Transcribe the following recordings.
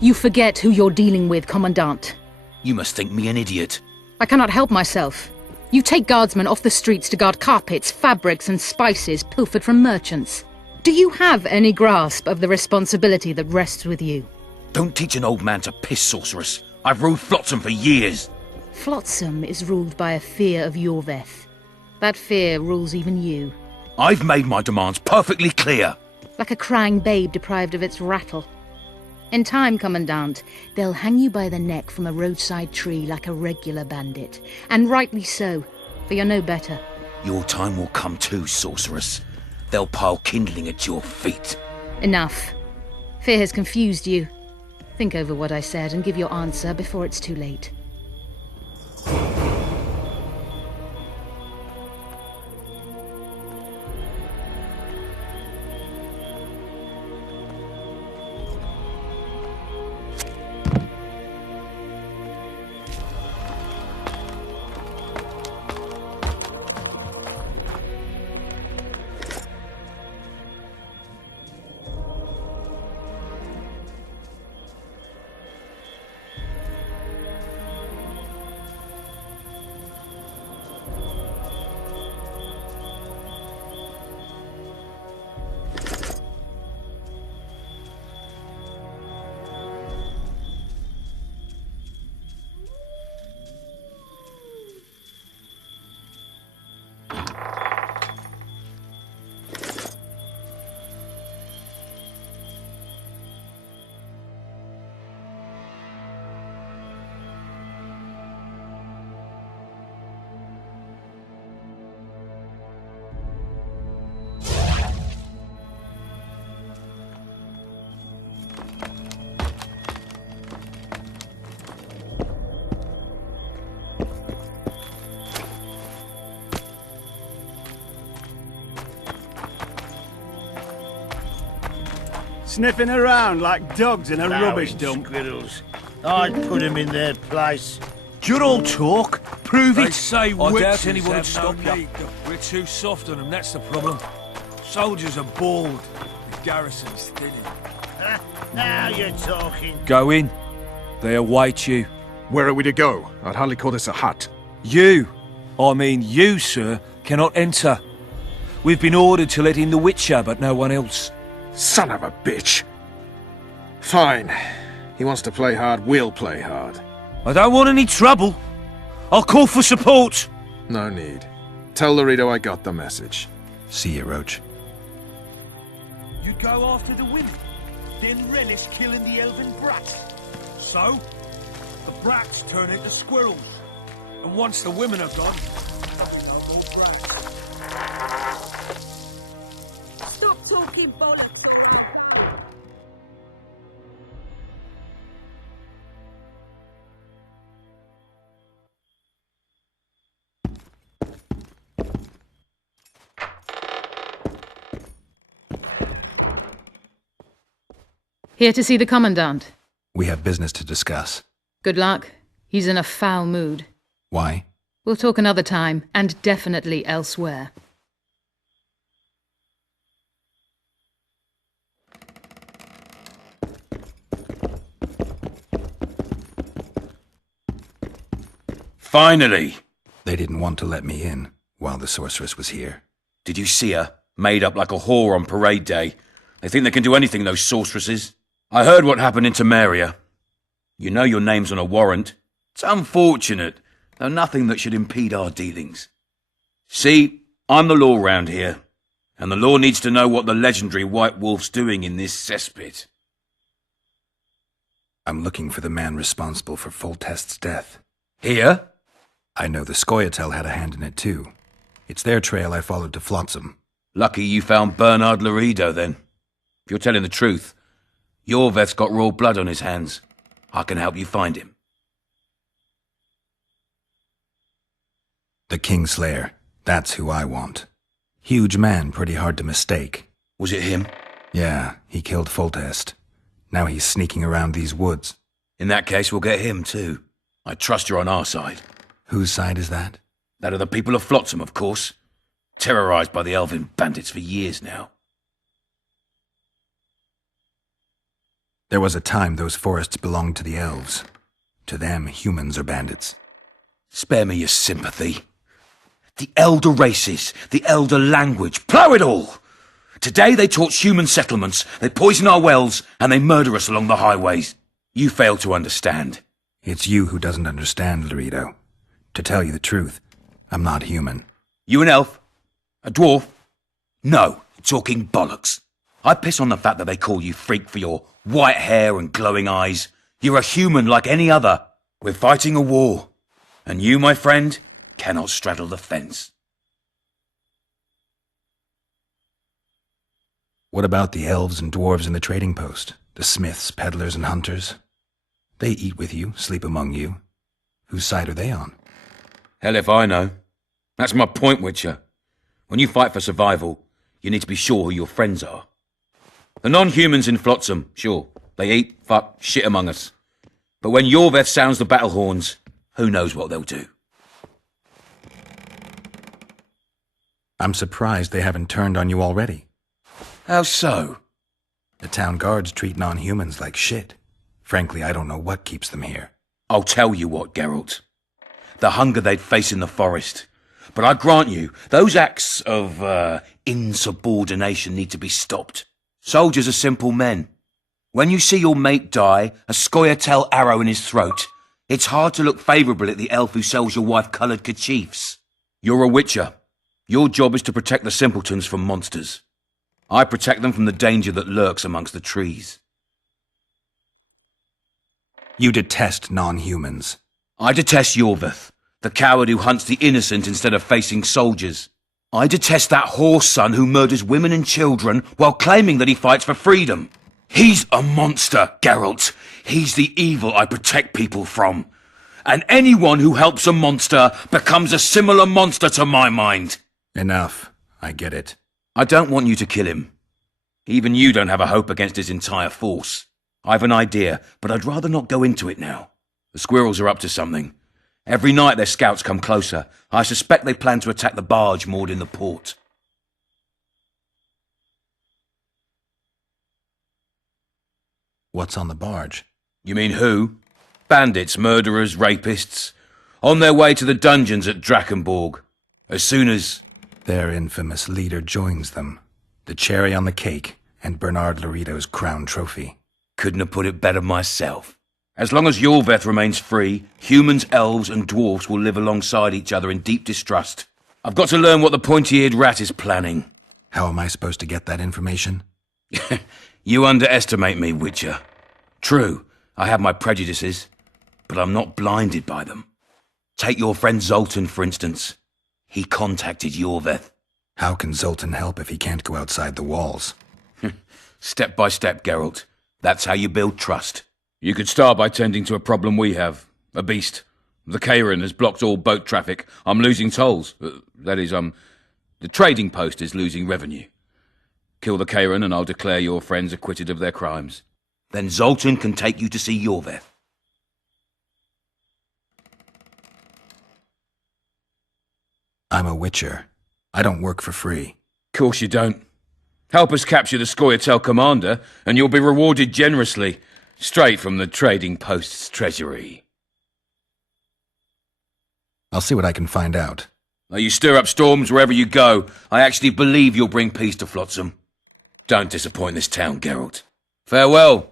You forget who you're dealing with, Commandant. You must think me an idiot. I cannot help myself. You take guardsmen off the streets to guard carpets, fabrics and spices pilfered from merchants. Do you have any grasp of the responsibility that rests with you? Don't teach an old man to piss, sorceress. I've ruled Flotsam for years. Flotsam is ruled by a fear of Yorveth. That fear rules even you. I've made my demands perfectly clear. Like a crying babe deprived of its rattle. In time, Commandant, they'll hang you by the neck from a roadside tree like a regular bandit. And rightly so, for you're no better. Your time will come too, sorceress. They'll pile kindling at your feet. Enough. Fear has confused you. Think over what I said and give your answer before it's too late. Sniffing around like dogs in a rubbish dump. Squirrels. I'd put them in their place. You're all talk. Prove They it. say I witches doubt anyone would have stop no you. need. We're too soft on them, that's the problem. Soldiers are bored. The garrison's thinning. Now you're talking. Go in. They await you. Where are we to go? I'd hardly call this a hut. You, you, sir, cannot enter. We've been ordered to let in the Witcher, but no one else. Son of a bitch! Fine. He wants to play hard, we'll play hard. I don't want any trouble. I'll call for support. No need. Tell Laredo I got the message. See you, Roach. You go after the women, then relish killing the elven brats. So, the brats turn into squirrels. And once the women are gone, no more brats. Stop talking bollocks. Here to see the Commandant. We have business to discuss. Good luck. He's in a foul mood. Why? We'll talk another time, and definitely elsewhere. Finally! They didn't want to let me in while the sorceress was here. Did you see her? Made up like a whore on parade day. They think they can do anything, those sorceresses. I heard what happened in Temeria. You know your name's on a warrant. It's unfortunate, though nothing that should impede our dealings. See, I'm the law round here, and the law needs to know what the legendary White Wolf's doing in this cesspit. I'm looking for the man responsible for Foltest's death. Here? I know the Scoia'tael had a hand in it too. It's their trail I followed to Flotsam. Lucky you found Bernard Laredo, then. If you're telling the truth, Yorveth's got raw blood on his hands. I can help you find him. The Kingslayer. That's who I want. Huge man, pretty hard to mistake. Was it him? Yeah, he killed Foltest. Now he's sneaking around these woods. In that case, we'll get him too. I trust you're on our side. Whose side is that? That of the people of Flotsam, of course. Terrorized by the elven bandits for years now. There was a time those forests belonged to the elves. To them, humans are bandits. Spare me your sympathy. The elder races, the elder language, plough it all! Today they torch human settlements, they poison our wells, and they murder us along the highways. You fail to understand. It's you who doesn't understand, Laredo. To tell you the truth, I'm not human. You an elf? A dwarf? No, you're talking bollocks. I piss on the fact that they call you freak for your white hair and glowing eyes. You're a human like any other. We're fighting a war. And you, my friend, cannot straddle the fence. What about the elves and dwarves in the trading post? The smiths, peddlers, and hunters? They eat with you, sleep among you. Whose side are they on? Hell if I know. That's my point, Witcher. When you fight for survival, you need to be sure who your friends are. The non-humans in Flotsam, sure, they eat, fuck, shit among us. But when Yorveth sounds the battle horns, who knows what they'll do? I'm surprised they haven't turned on you already. How so? The town guards treat non-humans like shit. Frankly, I don't know what keeps them here. I'll tell you what, Geralt. The hunger they'd face in the forest. But I grant you, those acts of, insubordination need to be stopped. Soldiers are simple men. When you see your mate die, a Scoia'tael arrow in his throat, it's hard to look favourably at the elf who sells your wife coloured kerchiefs. You're a witcher. Your job is to protect the simpletons from monsters. I protect them from the danger that lurks amongst the trees. You detest non-humans. I detest Yorveth, the coward who hunts the innocent instead of facing soldiers. I detest that whore son who murders women and children while claiming that he fights for freedom. He's a monster, Geralt. He's the evil I protect people from. And anyone who helps a monster becomes a similar monster to my mind. Enough. I get it. I don't want you to kill him. Even you don't have a hope against his entire force. I've an idea, but I'd rather not go into it now. The squirrels are up to something. Every night their scouts come closer. I suspect they plan to attack the barge moored in the port. What's on the barge? You mean who? Bandits, murderers, rapists. On their way to the dungeons at Drakenborg. As soon as... Their infamous leader joins them. The cherry on the cake, and Bernard Laredo's crown trophy. Couldn't have put it better myself. As long as Yorveth remains free, humans, elves, and dwarfs will live alongside each other in deep distrust. I've got to learn what the pointy-eared rat is planning. How am I supposed to get that information? You underestimate me, Witcher. True, I have my prejudices, but I'm not blinded by them. Take your friend Zoltan, for instance. He contacted Yorveth. How can Zoltan help if he can't go outside the walls? Step by step, Geralt. That's how you build trust. You could start by tending to a problem we have. A beast. The Kairan has blocked all boat traffic. I'm losing tolls. The trading post is losing revenue. Kill the Kairan and I'll declare your friends acquitted of their crimes. Then Zoltan can take you to see Yorveth. I'm a witcher. I don't work for free. Course you don't. Help us capture the Scoia'tael commander, and you'll be rewarded generously, straight from the trading post's treasury. I'll see what I can find out. Now you stir up storms wherever you go. I actually believe you'll bring peace to Flotsam. Don't disappoint this town, Geralt. Farewell.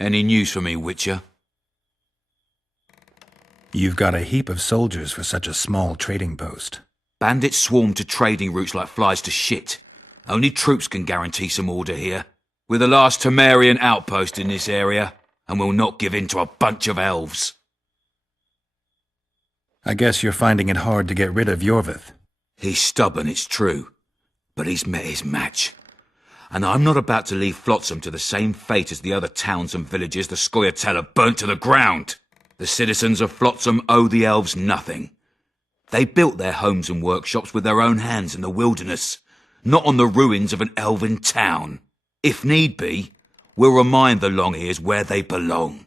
Any news for me, Witcher? You've got a heap of soldiers for such a small trading post. Bandits swarm to trading routes like flies to shit. Only troops can guarantee some order here. We're the last Temerian outpost in this area, and we'll not give in to a bunch of elves. I guess you're finding it hard to get rid of Yorveth. He's stubborn, it's true, but he's met his match. And I'm not about to leave Flotsam to the same fate as the other towns and villages the Scoia'tael have burnt to the ground. The citizens of Flotsam owe the elves nothing. They built their homes and workshops with their own hands in the wilderness, not on the ruins of an elven town. If need be, We'll remind the Long-Ears where they belong.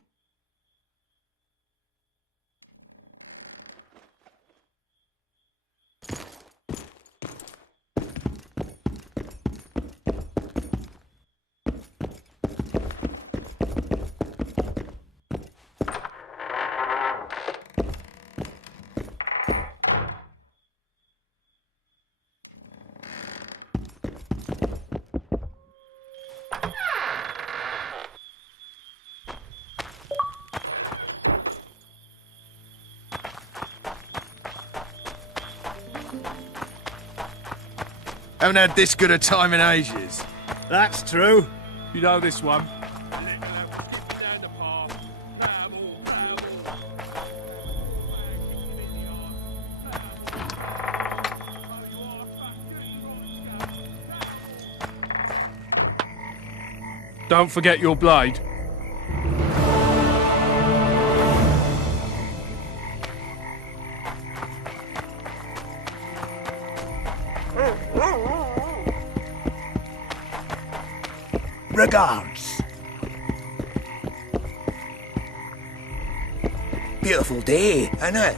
Haven't had this good a time in ages. That's true. You know this one. Don't forget your blade. Regards. Beautiful day, isn't it?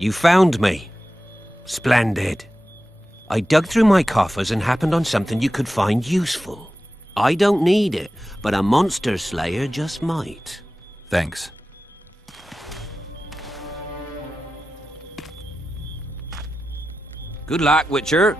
You found me. Splendid. I dug through my coffers and happened on something you could find useful. I don't need it, but a monster slayer just might. Thanks. Good luck, Witcher.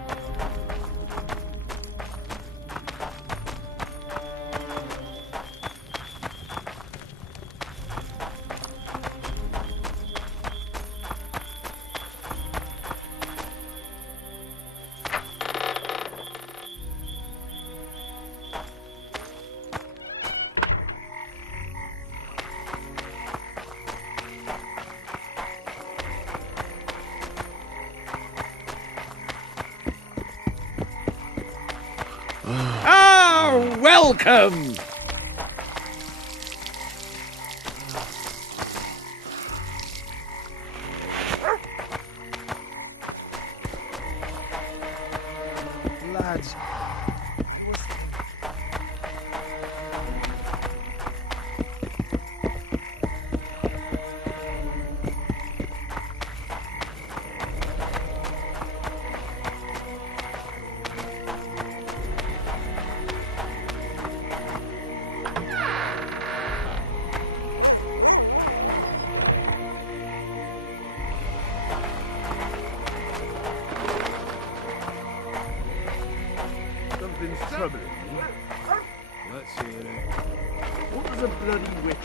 Welcome! Lads. does a bloody witch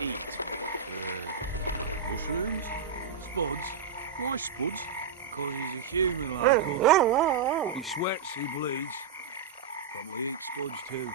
Eat. Mushrooms? Spuds? Why spuds? Because he's a human like us. He sweats, he bleeds. Probably eats spuds too.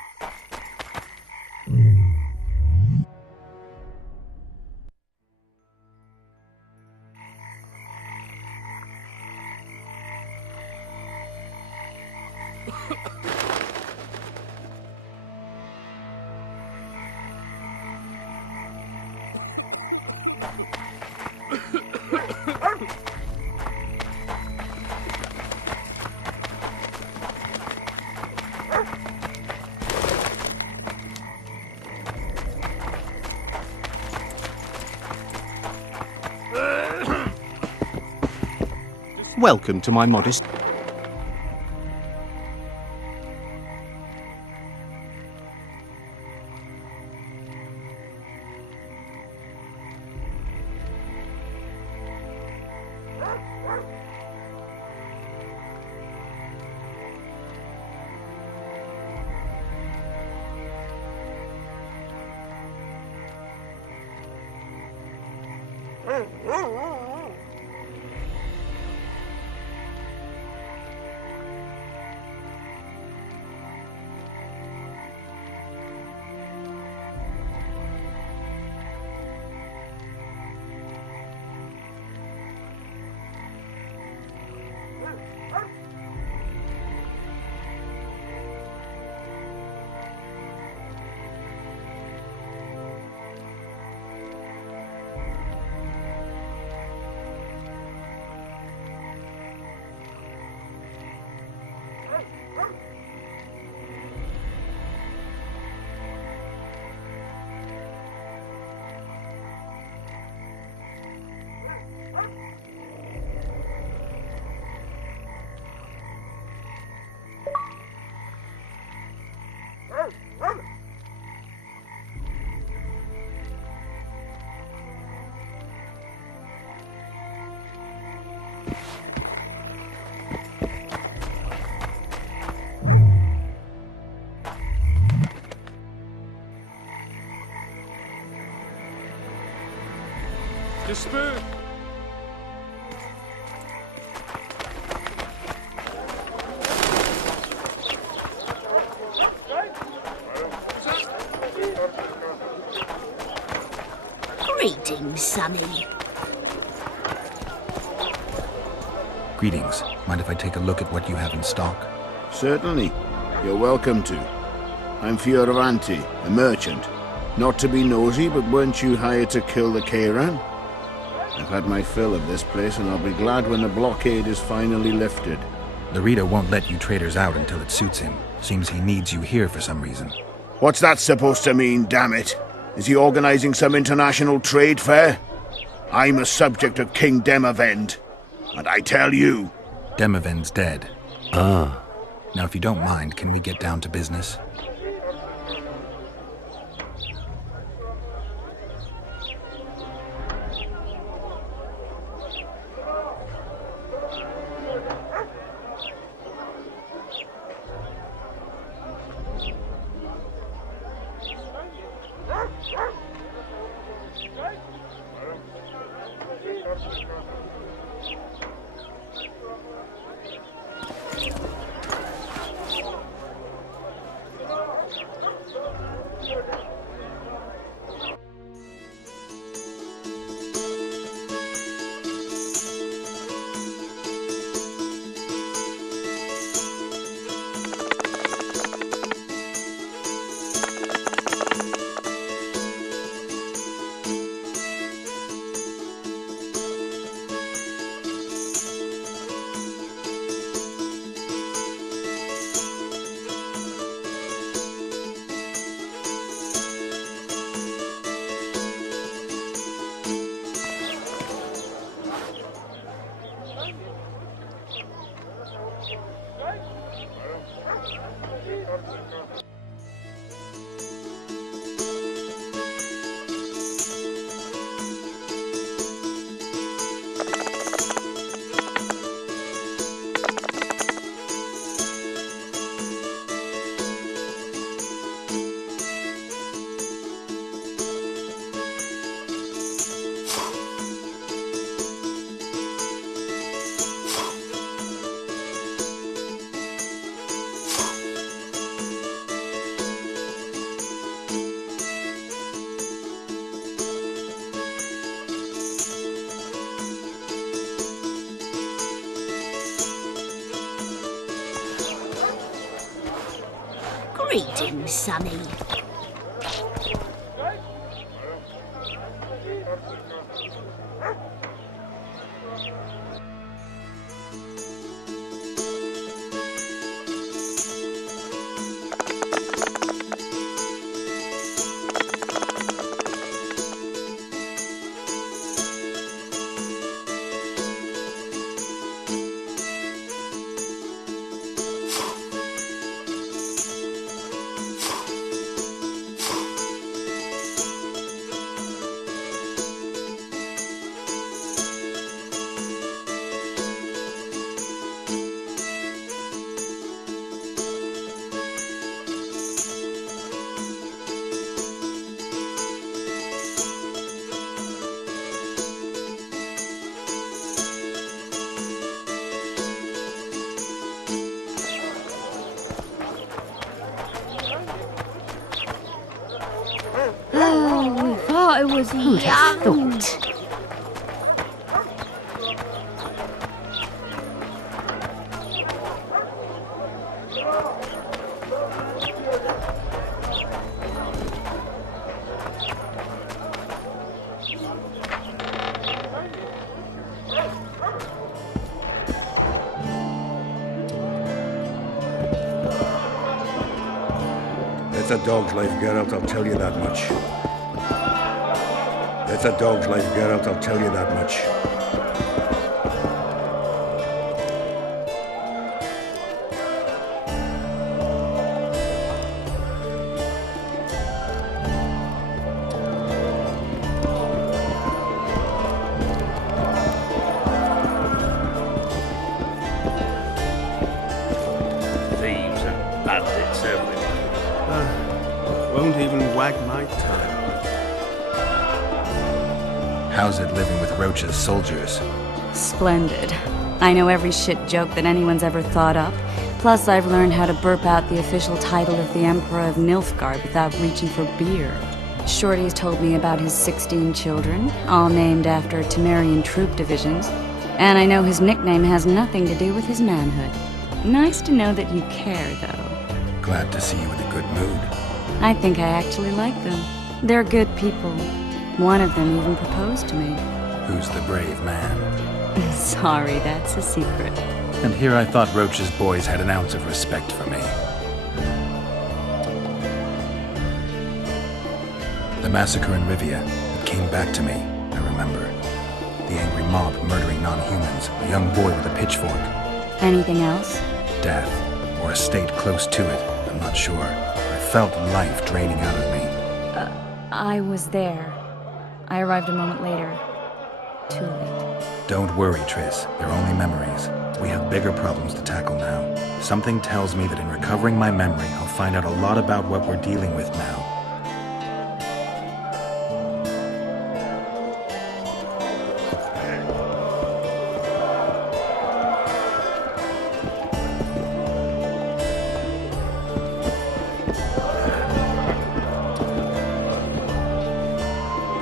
Welcome to my modest... Despair! Greetings, Sonny. Greetings. Mind if I take a look at what you have in stock? Certainly. You're welcome to. I'm Fioravanti, a merchant. Not to be nosy, but weren't you hired to kill the Kairan? I've had my fill of this place, and I'll be glad when the blockade is finally lifted. The Rita won't let you traders out until it suits him. Seems he needs you here for some reason. What's that supposed to mean, damn it? Is he organizing some international trade fair? I'm a subject of King Demavend, and I tell you... Demavend's dead. Ah. Now, if you don't mind, can we get down to business? Greetings, Sonny. Oh, I thought it was Who'd have thought? It's a dog's life, Geralt, I'll tell you that much. It's a dog's life, Geralt, I'll tell you that much. Thieves and bandits everywhere. Won't even wag my tongue. How's it living with Roach's soldiers? Splendid. I know every shit joke that anyone's ever thought up. Plus, I've learned how to burp out the official title of the Emperor of Nilfgaard without reaching for beer. Shorty's told me about his 16 children, all named after Temerian troop divisions. And I know his nickname has nothing to do with his manhood. Nice to know that you care, though. Glad to see you in a good mood. I think I actually like them. They're good people. One of them even proposed to me. Who's the brave man? Sorry, that's a secret. And here I thought Roach's boys had an ounce of respect for me. The massacre in Rivia, it came back to me, I remember. The angry mob murdering non-humans, a young boy with a pitchfork. Anything else? Death, or a state close to it, I'm not sure. I felt life draining out of me. I was there. I arrived a moment later. Too late. Don't worry, Triss. They're only memories. We have bigger problems to tackle now. Something tells me that in recovering my memory, I'll find out a lot about what we're dealing with now.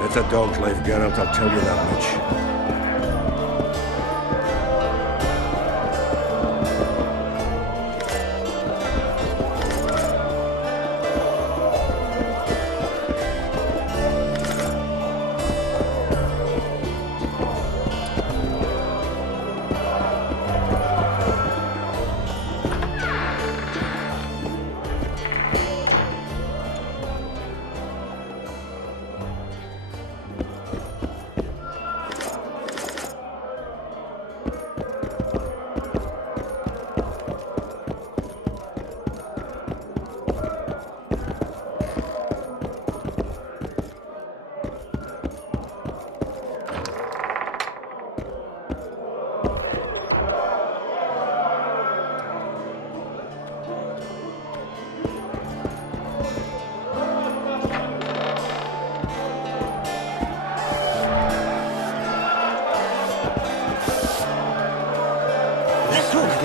It's a dog's life, Geralt, I'll tell you that much.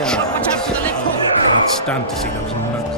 I can't stand to see those mugs.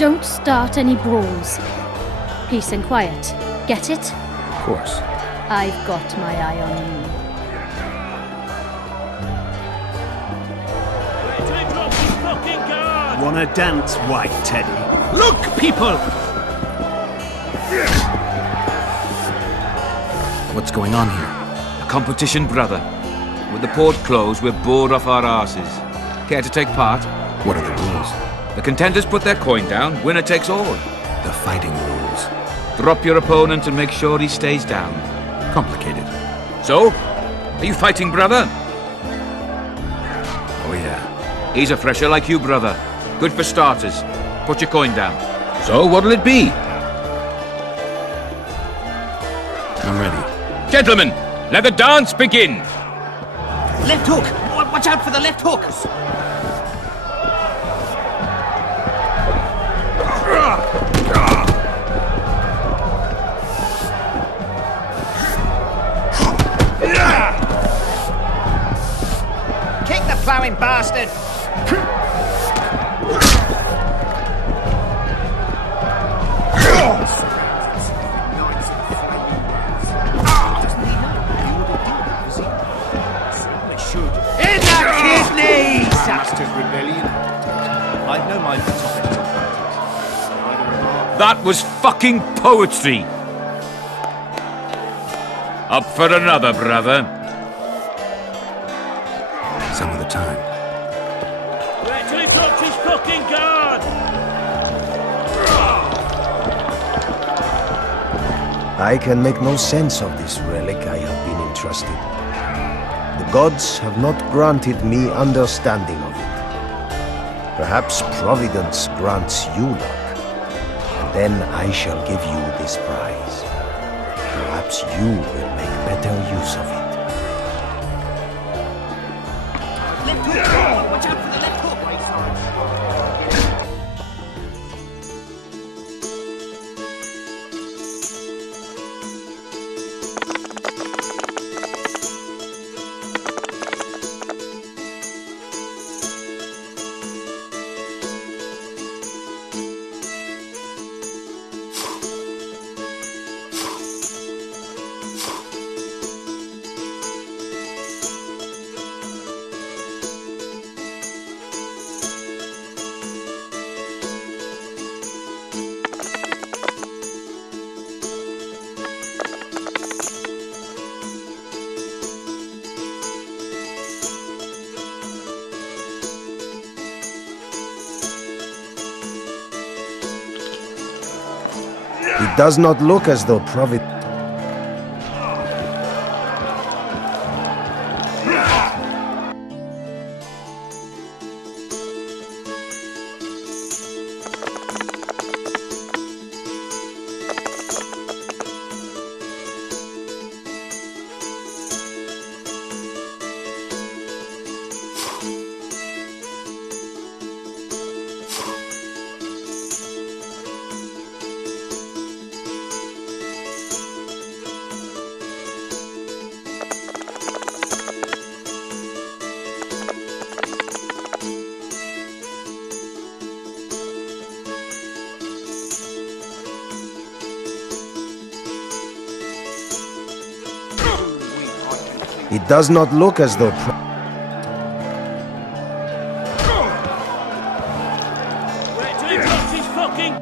Don't start any brawls. Peace and quiet. Get it? Of course. I've got my eye on you. Wanna dance, White Teddy? Look, people! What's going on here? A competition, brother. With the port closed, we're bored off our asses. Care to take part? What are the rules? The contenders put their coin down, winner takes all. The fighting rules. Drop your opponent and make sure he stays down. Complicated. So? Are you fighting, brother? Oh, yeah. He's a fresher like you, brother. Good for starters. Put your coin down. So, what'll it be? I'm ready. Gentlemen, let the dance begin! Left hook! Watch out for the left hook! Kick the plowing bastard! I've no mind for topics or politics. That was fucking poetry! Up for another, brother. Some of the time. Wait till he drops his fucking guard! I can make no sense of this relic I have been entrusted. The gods have not granted me understanding of it. Perhaps Providence grants you luck, and then I shall give you this prize. Perhaps you will make better use of it. Left hook! Watch out for the left hook! It does not look as though Providence... It does not look as though... Wait till he drops his fucking...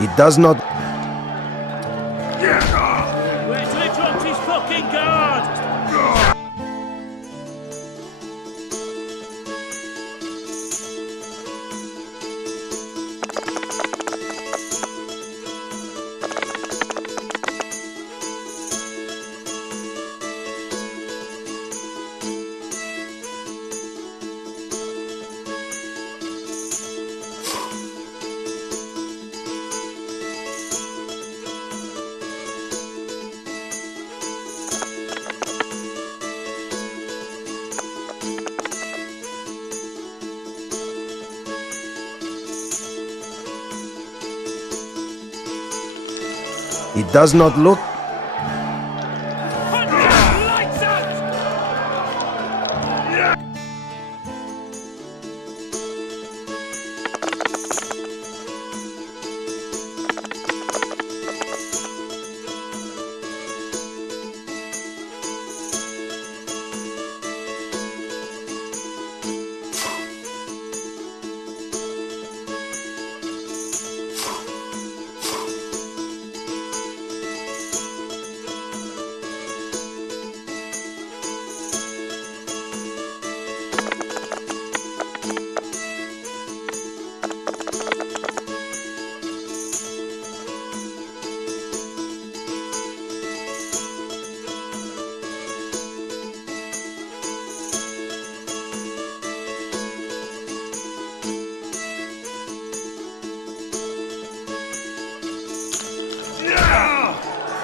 It does not... Wait till he drops his fucking guard! It does not look...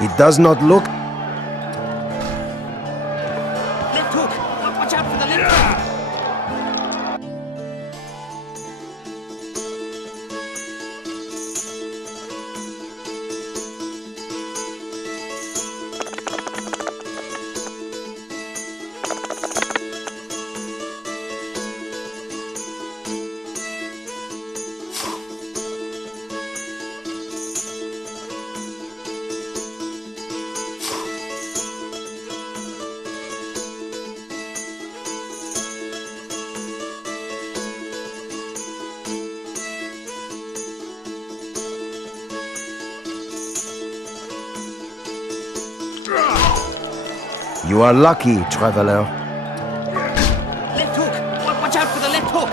It does not look... Left hook! Watch out for the left hook! You are lucky, traveler. Left hook! Watch out for the left hook!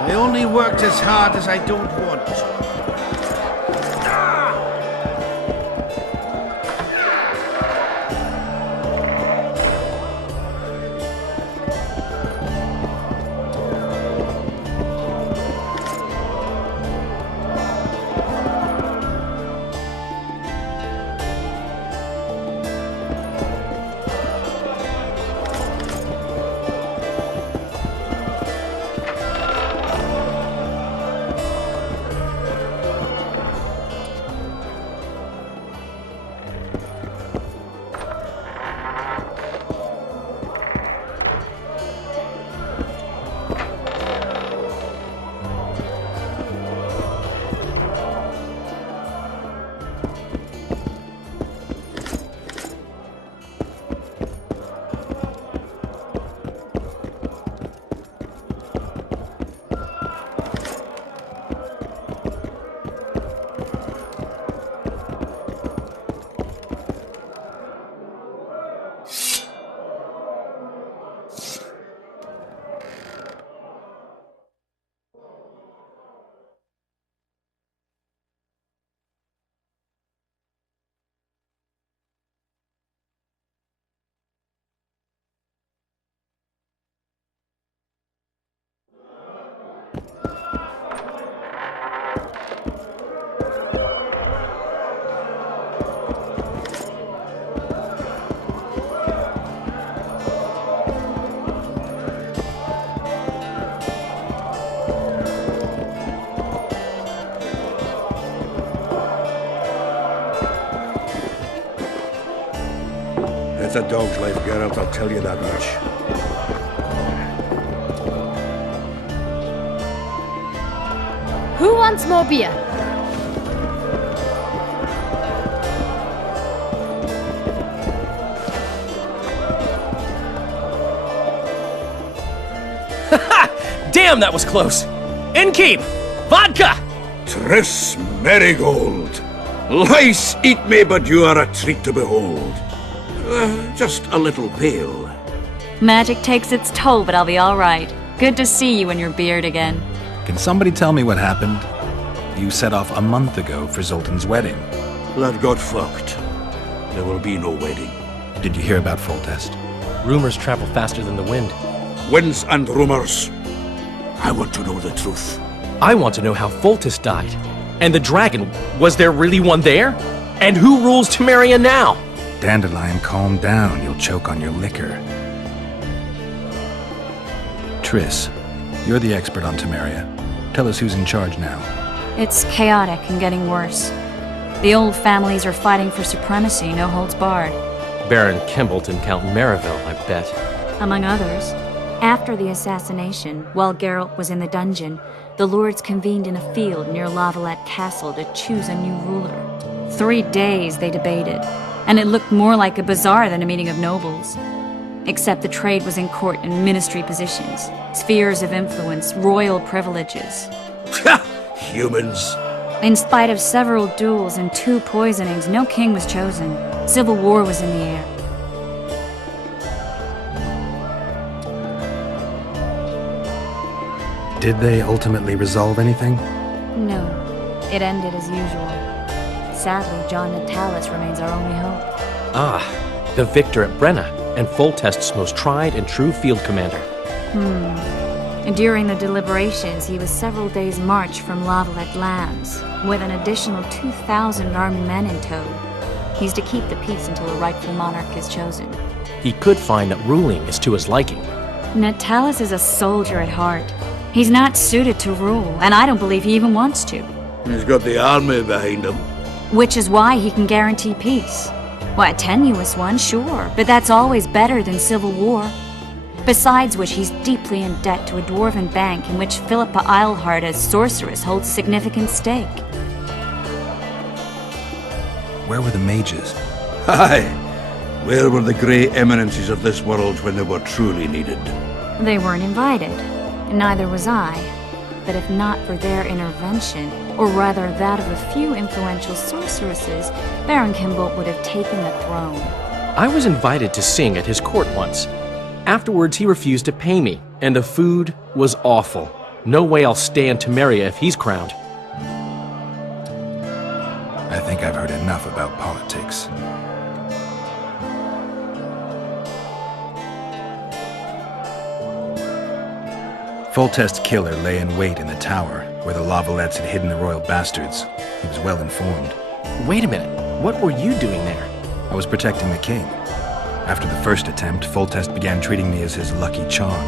I only worked as hard as I don't want. It's a dog's life, Geralt, I'll tell you that much. Who wants more beer? Damn, that was close! Innkeep! Vodka! Triss Merigold! Lice eat me, but you are a treat to behold. Just a little pale. Magic takes its toll, but I'll be all right. Good to see you and your beard again. Can somebody tell me what happened? You set off a month ago for Zoltan's wedding. That got fucked. There will be no wedding. Did you hear about Foltest? Rumors travel faster than the wind. Winds and rumors. I want to know the truth. I want to know how Foltest died. And the dragon, was there really one there? And who rules Temeria now? Dandelion, calm down. You'll choke on your liquor. Triss, you're the expert on Temeria. Tell us who's in charge now. It's chaotic and getting worse. The old families are fighting for supremacy, no holds barred. Baron Kimbolt and Count Merivale, I bet. Among others. After the assassination, while Geralt was in the dungeon, the lords convened in a field near Lavalette Castle to choose a new ruler. 3 days they debated, and it looked more like a bazaar than a meeting of nobles. Except the trade was in court and ministry positions, spheres of influence, royal privileges. Humans. In spite of several duels and 2 poisonings, no king was chosen. Civil war was in the air. Did they ultimately resolve anything? No, it ended as usual. Sadly, John Natalis remains our only hope. Ah, the victor at Brenna, and Foltest's most tried and true field commander. During the deliberations, he was several days' march from Lavalette lands, with an additional 2,000 armed men in tow. He's to keep the peace until a rightful monarch is chosen. He could find that ruling is to his liking. Natalis is a soldier at heart. He's not suited to rule, and I don't believe he even wants to. He's got the army behind him. Which is why he can guarantee peace. Well, a tenuous one, sure, but that's always better than civil war. Besides which, he's deeply in debt to a dwarven bank in which Philippa Eilhart as sorceress holds significant stake. Where were the mages? Aye. Where were the grey eminences of this world when they were truly needed? They weren't invited. Neither was I. But if not for their intervention, or rather that of a few influential sorceresses, Baron Kimbolt would have taken the throne. I was invited to sing at his court once. Afterwards, he refused to pay me, and the food was awful. No way I'll stay in Temeria if he's crowned. I think I've heard enough about politics. Foltest's killer lay in wait in the tower, where the Lavalettes had hidden the royal bastards. He was well informed. Wait a minute. What were you doing there? I was protecting the king. After the first attempt, Foltest began treating me as his lucky charm.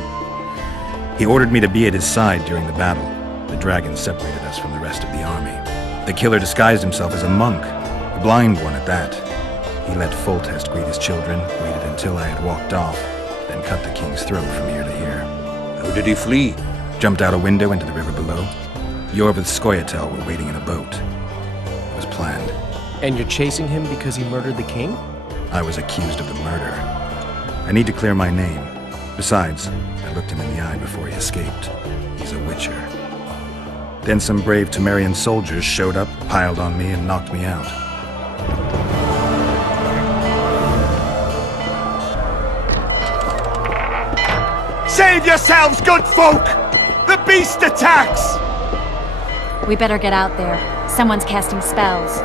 He ordered me to be at his side during the battle. The dragon separated us from the rest of the army. The killer disguised himself as a monk, a blind one at that. He let Foltest greet his children, waited until I had walked off, then cut the king's throat from ear to ear. How did he flee? Jumped out a window into the river below. Yorvith Scoia'tael were waiting in a boat. It was planned. And you're chasing him because he murdered the king? I was accused of the murder. I need to clear my name. Besides, I looked him in the eye before he escaped. He's a witcher. Then some brave Temerian soldiers showed up, piled on me, and knocked me out. Save yourselves, good folk! The beast attacks! We better get out there. Someone's casting spells.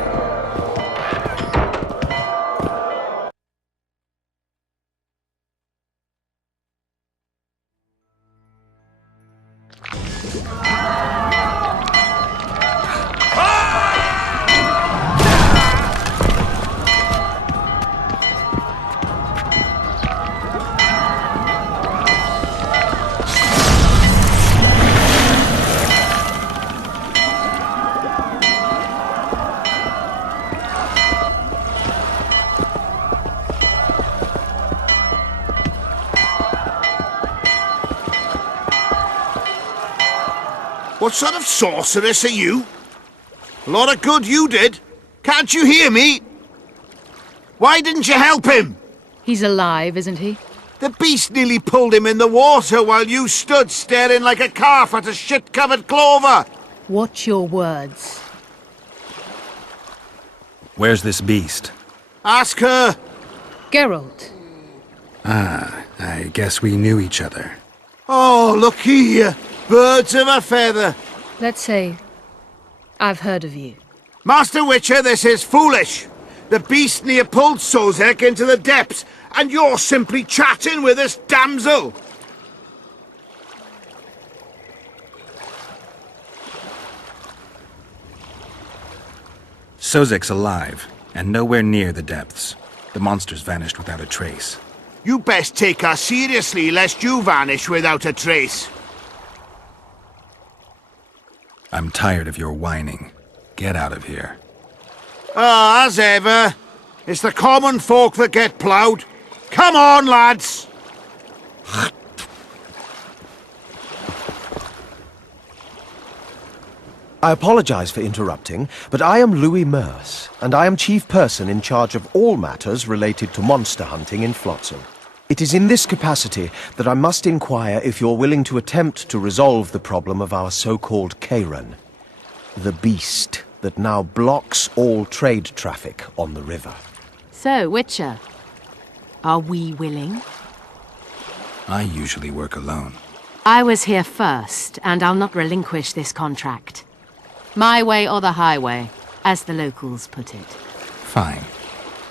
What sort of sorceress are you? A lot of good you did. Can't you hear me? Why didn't you help him? He's alive, isn't he? The beast nearly pulled him in the water while you stood staring like a calf at a shit-covered clover. Watch your words. Where's this beast? Ask her. Geralt. Ah, I guess we knew each other. Oh, look here. Birds of a feather. Let's say I've heard of you. Master Witcher, this is foolish. The beast near pulled Sozek into the depths, and you're simply chatting with this damsel. Sozek's alive, and nowhere near the depths. The monsters vanished without a trace. You best take her seriously, lest you vanish without a trace. I'm tired of your whining. Get out of here. Ah, as ever. It's the common folk that get ploughed. Come on, lads! I apologize for interrupting, but I am Louis Merce, and I am chief person in charge of all matters related to monster hunting in Flotsam. It is in this capacity that I must inquire if you're willing to attempt to resolve the problem of our so-called Kayran, the beast that now blocks all trade traffic on the river. So, Witcher, are we willing? I usually work alone. I was here first, and I'll not relinquish this contract. My way or the highway, as the locals put it. Fine.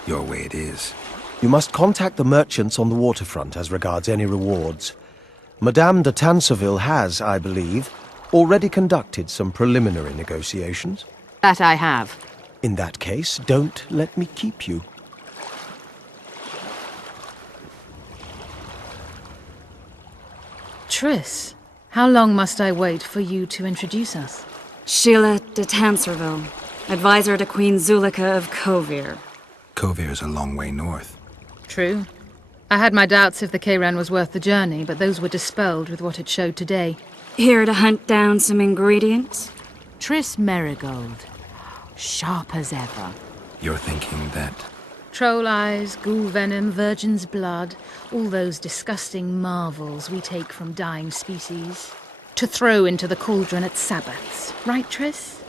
Your way it is. You must contact the merchants on the waterfront as regards any rewards. Madame de Tanseville has, I believe, already conducted some preliminary negotiations. That I have. In that case, don't let me keep you. Triss, how long must I wait for you to introduce us? Sheila de Tanserville, advisor to Queen Zulika of Kovir. Kovir's a long way north. True. I had my doubts if the Kayran was worth the journey, but those were dispelled with what it showed today. Here to hunt down some ingredients? Triss Merigold. Sharp as ever. You're thinking that... Troll eyes, ghoul venom, virgin's blood, all those disgusting marvels we take from dying species, to throw into the cauldron at Sabbaths. Right, Triss?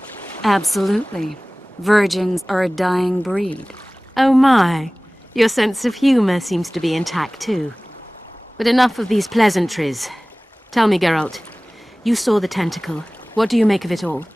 Absolutely. Virgins are a dying breed. Oh my. Your sense of humour seems to be intact too. But enough of these pleasantries. Tell me, Geralt, you saw the tentacle. What do you make of it all?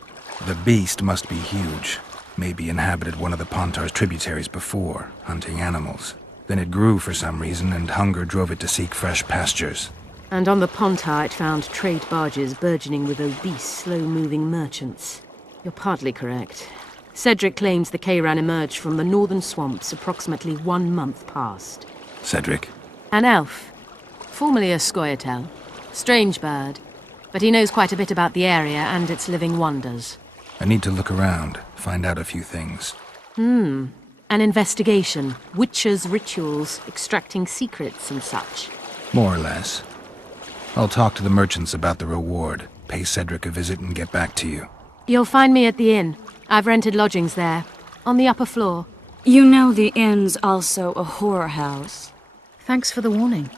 The beast must be huge. Maybe inhabited one of the Pontar's tributaries before, hunting animals. Then it grew for some reason, and hunger drove it to seek fresh pastures. And on the Pontar it found trade barges burgeoning with obese, slow-moving merchants. You're partly correct. Cedric claims the Kayran emerged from the northern swamps approximately 1 month past. Cedric? An elf. Formerly a Scoia'tael. Strange bird. But he knows quite a bit about the area and its living wonders. I need to look around, find out a few things. An investigation. Witchers' rituals, extracting secrets and such. More or less. I'll talk to the merchants about the reward, pay Cedric a visit and get back to you. You'll find me at the inn. I've rented lodgings there, on the upper floor. You know the inn's also a whorehouse. Thanks for the warning.